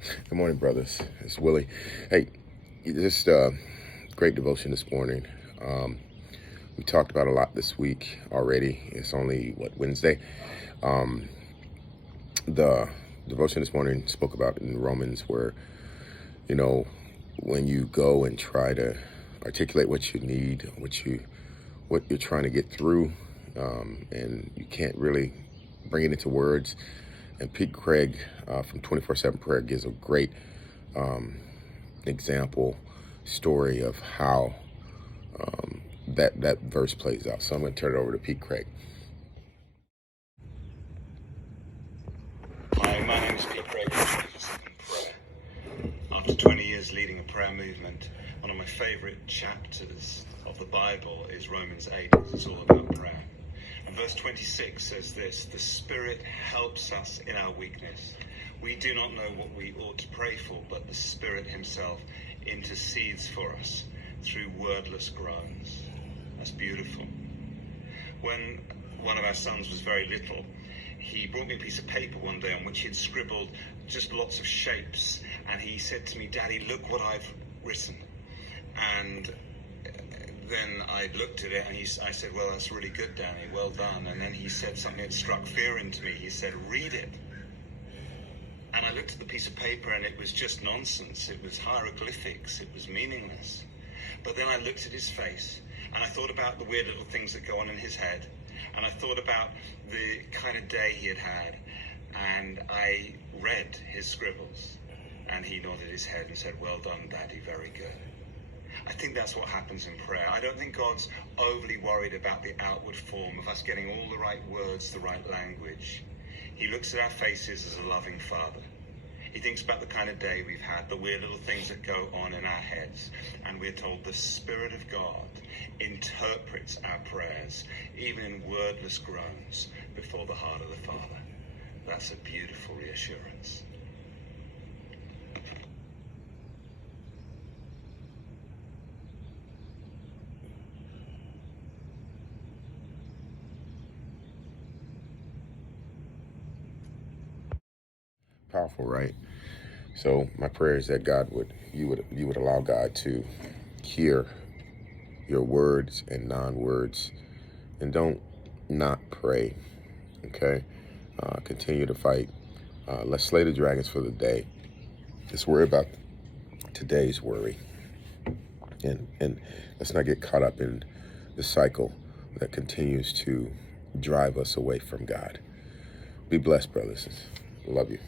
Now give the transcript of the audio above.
Good morning, brothers. It's Willie. Hey, just great devotion this morning. We talked about a lot this week already. It's only, Wednesday? The devotion this morning spoke about in Romans where, when you go and try to articulate what you need, what you're trying to get through, and you can't really bring it into words. And Pete Greig from 24/7 Prayer gives a great example story of how that verse plays out. So I'm going to turn it over to Pete Greig. Hi, my name is Pete Greig from 24/7 Prayer. After 20 years leading a prayer movement, one of my favourite chapters of the Bible is Romans 8, because it's all about prayer. And verse 26 says this: the Spirit helps us in our weakness. We do not know what we ought to pray for, but the Spirit himself intercedes for us through wordless groans. That's beautiful. When one of our sons was very little, he brought me a piece of paper one day on which he'd scribbled just lots of shapes, and he said to me, "Daddy, look what I've written." And then I looked at it and I said, "Well, that's really good, Danny, well done." And then he said something that struck fear into me. He said, "Read it." And I looked at the piece of paper and it was just nonsense. It was hieroglyphics. It was meaningless. But then I looked at his face and I thought about the weird little things that go on in his head. And I thought about the kind of day he had had. And I read his scribbles. And he nodded his head and said, "Well done, Daddy, very good." I think that's what happens in prayer. I don't think God's overly worried about the outward form of us getting all the right words, the right language. He looks at our faces as a loving Father. He thinks about the kind of day we've had, the weird little things that go on in our heads. And we're told the Spirit of God interprets our prayers, even in wordless groans, before the heart of the Father. That's a beautiful reassurance. Powerful, right? So my prayer is that you would allow God to hear your words and non-words, and don't not pray. Okay, continue to fight. Let's slay the dragons for the day. Let's worry about today's worry, and let's not get caught up in the cycle that continues to drive us away from God. Be blessed, brothers. Love you.